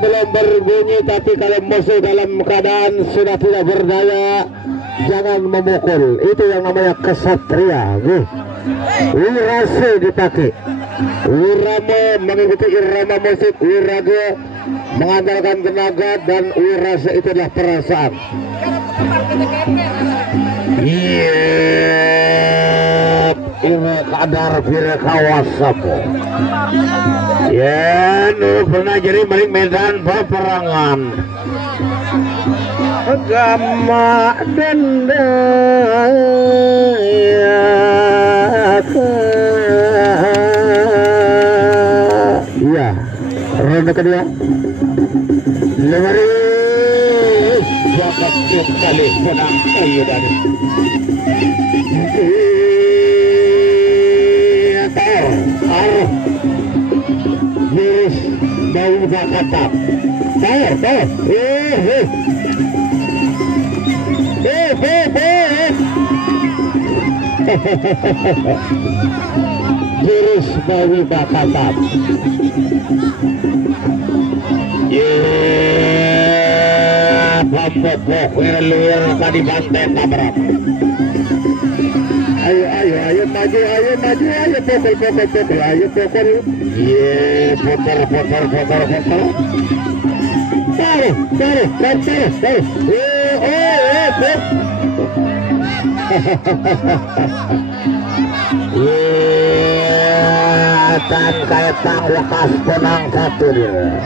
Belum berbunyi, tapi kalau musuh dalam keadaan sudah tidak berdaya, jangan memukul. Itu yang namanya kesatria. Wirase dipakai. Wirama mengikuti irama musik, wirage mengandalkan tenaga, dan wirase itu adalah perasaan. Ini kadar pira kawasapo. Ya, nu pernah jadi balik medan peperangan. Agama denda ya, ronde kedua. Lemari jabat kali senang ayo dari. Yes, bau bakatap. Tahu. Jurus bau bakatap. Pokok luar tadi bantai tabrak. Ayo maju, pokok, ayo pokok. Ye, putar. Taruh. Tan kayak tang lekas penang satu dia.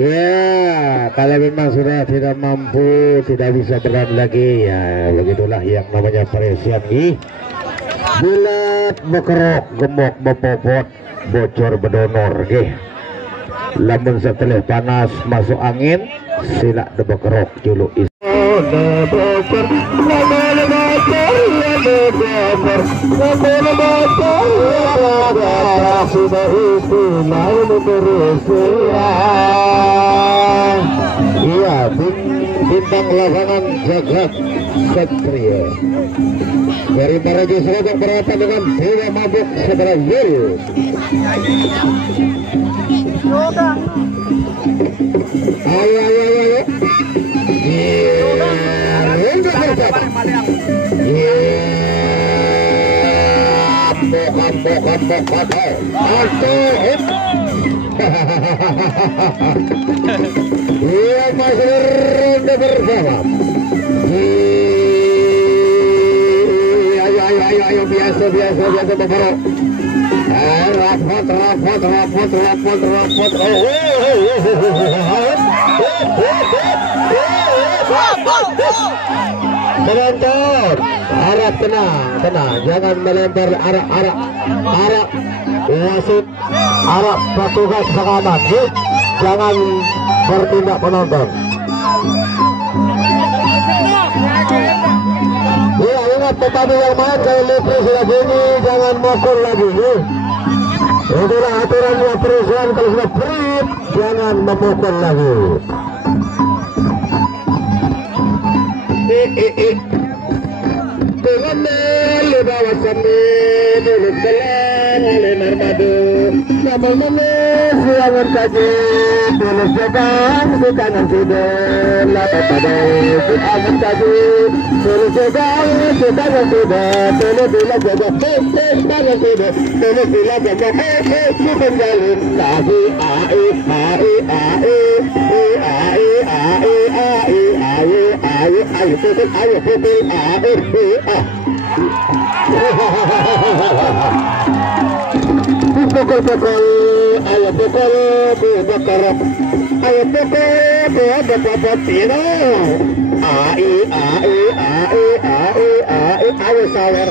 Ya, kalau memang sudah tidak mampu, tidak bisa berani lagi, ya begitulah yang namanya peresian ini. Bila bekerok, gemuk, bepopot, bocor, bedonor, lamun setelah panas masuk angin, sila bekerok dulu is. Iya, bintang lapangan jagat Satria dari Marajo Selatan berhadapan dengan Dewa Mabuk sebelah Wil. Ayo. Iya, masih ronde bersama. Ayo biasa beberapa. Rapot. Penonton, harap tenang, jangan melempar arak. Wasit, arak petugas pengaman, jangan bertindak penonton. Ya, ingat petani yang main kalau lepri sudah bunyi, jangan mukul lagi. Itulah aturannya perusahaan, kalau sudah berit, jangan memukul lagi. Dengan lebawa sambil berjalan oleh Narmado, namun siangan kaji boleh sedang di kanan tidak, lapat pada siangan kaji boleh sedang di kanan tidak, boleh bila jaga kanan tidak, boleh bila jaga menjalin lagi ayo pukul ayo pukul ayo sawer.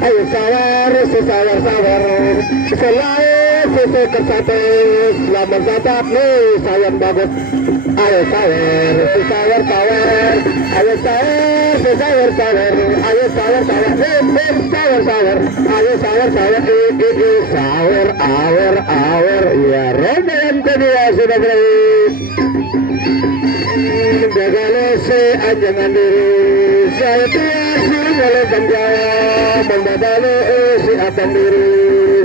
Ayo sawer, sawer. Selain susu kesate, selamat datang nih sayang bagus. Ayo sawer, sawer. Ayo sawer, sawer. Ayo sawer. Sawer. Ayo sawer. Sawer, awer. Ya, ronde yang kedua sudah berakhir. Gagalese anjangan diri saya tiasi oleh Banjawa membadale si akan diri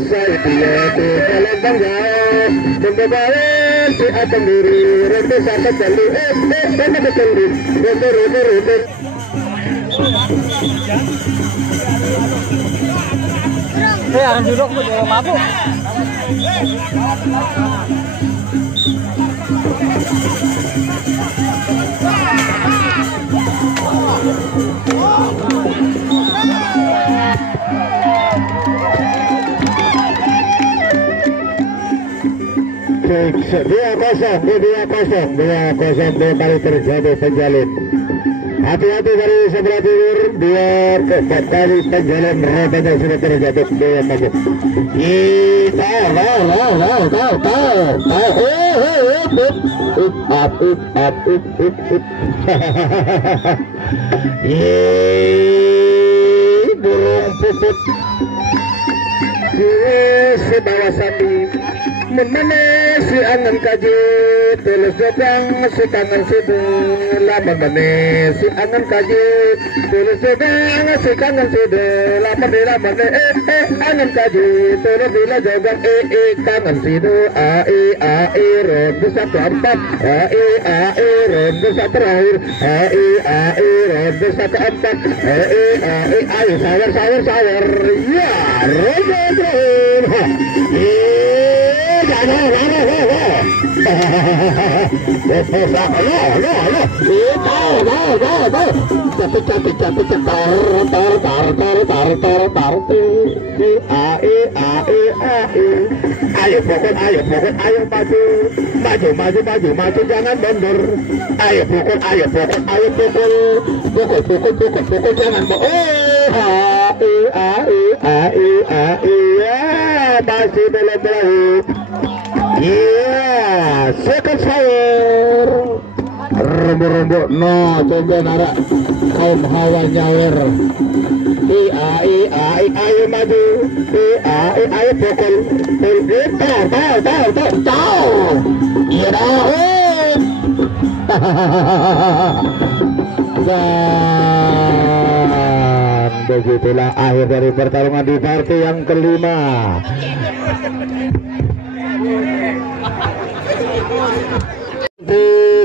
saya tiasi oleh Banjawa membadale si akan diri rente satu kali rente kali rente akan duduk mabuk. Dua kali terjadi penjalin. Hati-hati dari sebelah timur, dua kali penjalin robanya sudah terjadi 2-1. Burung puput si bawah sapi menemani si angan kaji tulus jodang si kangen sidu lama mene si angan kaji tulus jodang si kangen sidu lama mene angan kaji tulus bila jodang kangen sidu ronde 1-4 ronde 1 terakhir ronde 1-4 ayo sawer ya ronde terakhir ayo pokok maju jangan mundur. Ayo pokok jangan masih belum berakhir. Iya, second fire. Rembo no coba nara kaum hawa nyawer. Ayo maju. Ayo pukul. Tahu. Iya dah. Dan begitulah akhir dari pertarungan di parti yang kelima.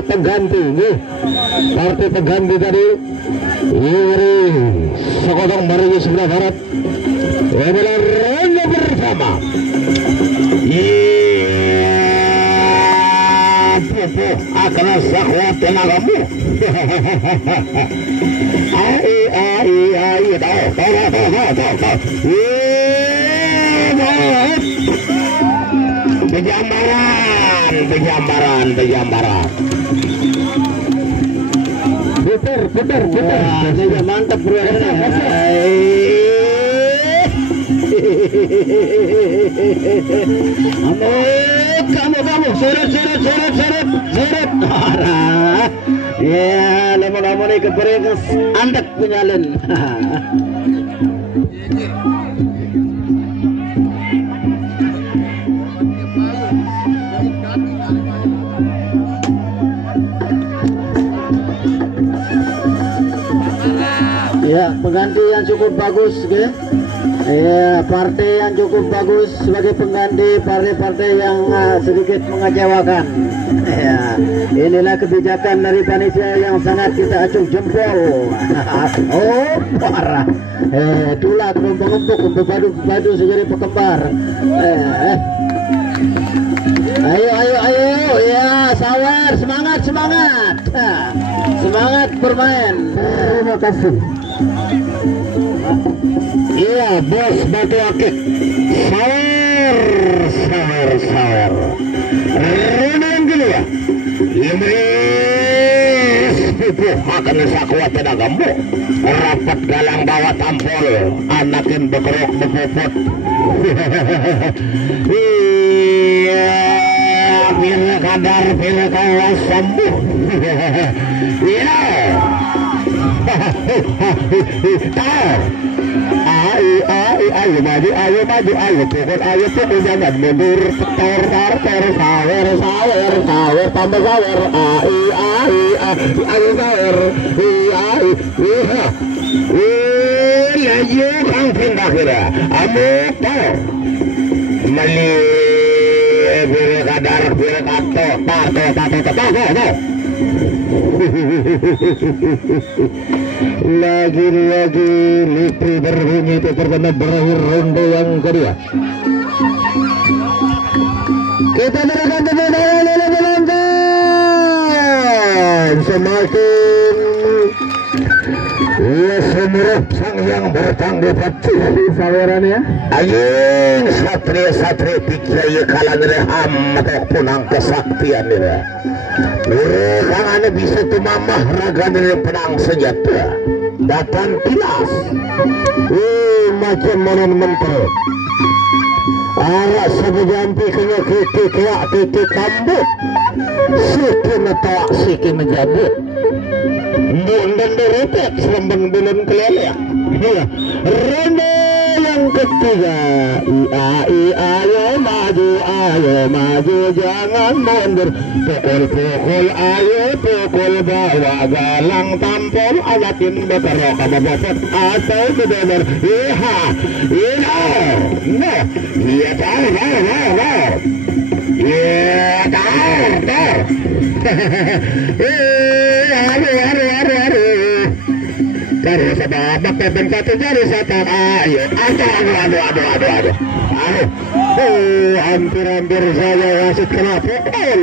Pengganti nih, partai pengganti tadi Yuri Sokotong Marigi sebelah barat adalah ronde bersama akan sakwat tenagamu Pejambaran. Putar. Mantap bro. Kamu seret. Ya, lama-lama nih keberengas andak penyalin. Ya, pengganti yang cukup bagus, gitu. Ya, partai yang cukup bagus sebagai pengganti partai-partai yang sedikit mengecewakan. Ya, inilah kebijakan dari panitia yang sangat kita acung jempol. Oh, parah. Itulah kelompok-kelompok untuk padu segera pekembar. Ayo, ya, sawer, semangat. Semangat bermain. Terima kasih. Iya, bos batu akik. Sawer. Rene yang kedua. pupuh akan sakuat tenagamu rapat galang bawa tampol anakin bekerok bepopot iya bila kadar bila kawas sembuh iya ayo maju ayo pukul jangan mundur tor sawer tambah sawer ayo sawer laju kang pindah kira amuk tor mali bila kadar bila kato tato lagi Lipri berbunyi itu terkena berakhir ronde yang kedua. Kita berikan tepuk tangan semakin semerup sang yang bertanggung jawab saweran ya. Ayun satria pikir kalan reham atau punang kesaktian ya. Mereka ane bisa tu mamah raga dari pedang senjata datang pilas macam mana menteri arah sebejampi kena titik kambut sikin atau sikin menjabut dan derepek serembang bulan kelelek ronde yang ketiga ayo maju jangan mundur pukul ayo pukul bawa galang tampol ayakin bekerok ababafat atau kebenar iya tahu dari sebab pepeng kata dari setan ayo aduh hampir saya wasit kena pukul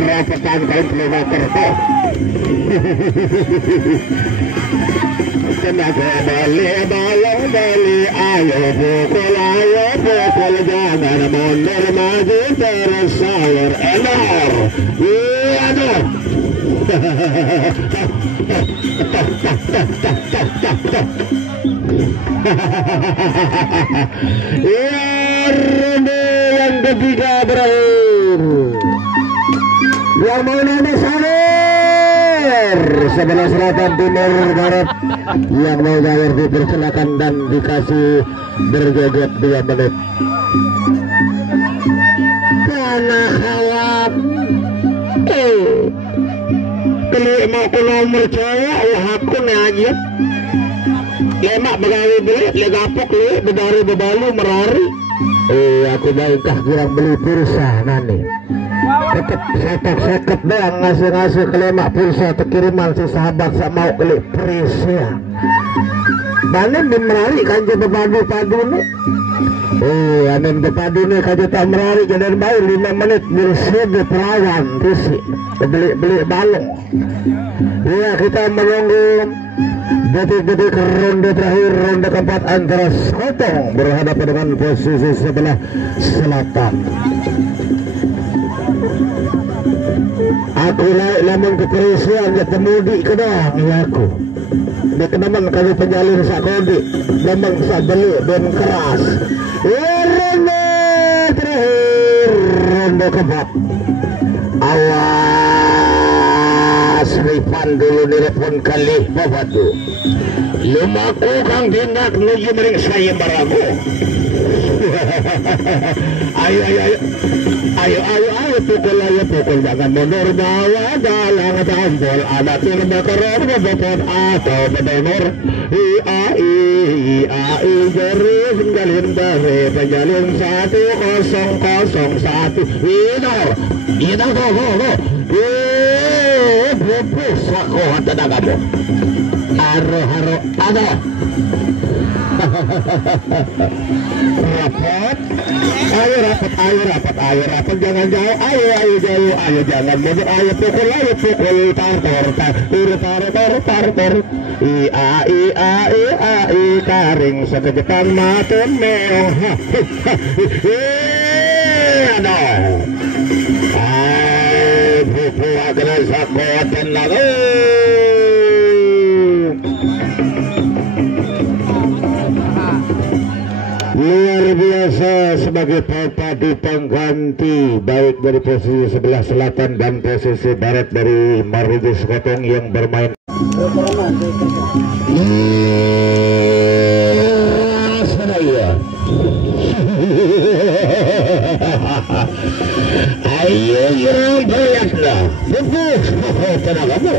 rapetan kilometer tuh tenaga bali ayo pukul jangan mundur maju terus sawer enar aduh ronde yang ketiga berakhir yang mana sawer sebelah selatan timur barat yang mau gawer dipersilakan dan dikasih berjoget 2 menit karena khawat kali mau kulau mercaya Allah aku aja lemak begawi beli legapok li bedari bebalu merari aku baikah kurang beli pulsa nani tetap sekep doang ngasih kelemak pulsa terkiriman si sahabat sak mau beli prisya mana merari kanjo bepadu nih amin bepadu nih kanjo tak merari jadi baik 5 menit bersih perawan risi beli balong ya kita menunggu detik-detik ronde terakhir ronde keempat antara Sotong berhadapan dengan posisi sebelah selatan. Aku naik namun kepolisian ketemu di kedang ya aku di kenaman kami penyalin sakodi memang sak beli dan keras ronde terakhir ronde keempat awas Rifan dulu nelfon kali babadu lumaku kang tindak nuju mering saya barago ayo pukul jangan mundur bawa galang tampol ada turba keror bebot atau bedonor garis jalin dari penjalin 1001 Inor bubus aku tenagamu haro ada rapot ayo rapat jangan jauh, ayo jauh, ayo jangan mundur, ayo pukul, tar, i taring sekejepan mata meong, buku agak sakotan lagi. Luar biasa sebagai padu pengganti baik dari posisi sebelah selatan dan posisi barat dari Mariju Sekotong yang bermain. Ayo yang berlihatlah, tenang kamu.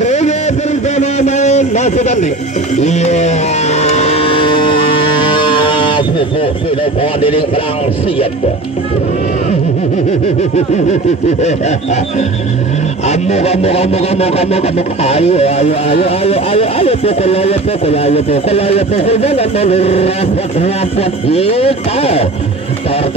Rega bersama main masih tanding. Sudah bawa diri kelang siap. Kamu. Ayo pukul, jangan rapat. Kau. Tor,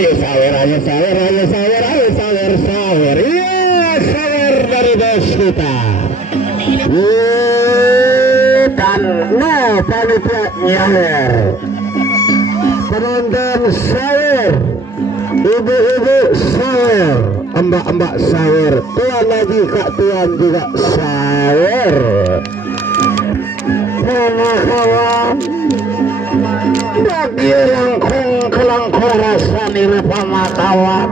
Ayo sawer. Iya, sawer dari bos kita. Dan panitia nyawer. Penonton sawer. Ibu-ibu sawer. Mbak sawer. Tuan lagi kak tuan juga sawer. Kawan. Bagi kelangkung rasa nih pamakawan.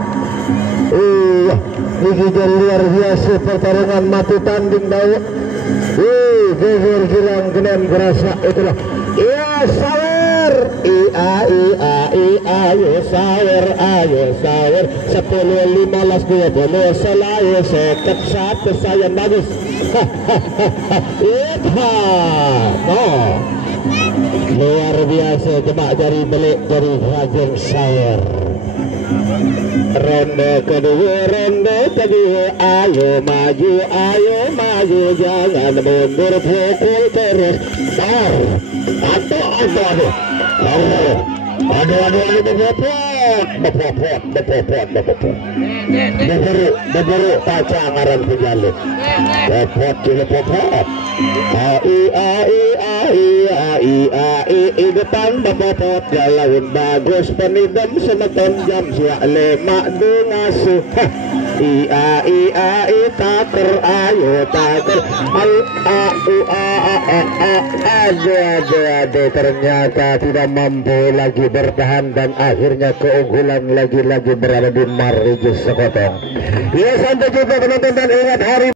Ini luar biasa pertarungan mati tanding daun. Geger girang genem gerasa itulah. Iya sawer. Ayo sawer. 10, 15, 20 selayu seket satu sayang bagus. Luar biasa coba dari belik dari Rajen Sawer. Ronde kedua, ayo maju, jangan mundur, pukul terus. Beberuk pacangaran penjaluk. Popot. Ai depan bapot jalan bagus penidam seneton jam siak lemak dengasuh. Ai taker ayo taker. Aduh ternyata tidak mampu lagi bertahan dan akhirnya keunggulan lagi berada di Mariju Sekotong. Ya sampai jumpa penonton dan ingat hari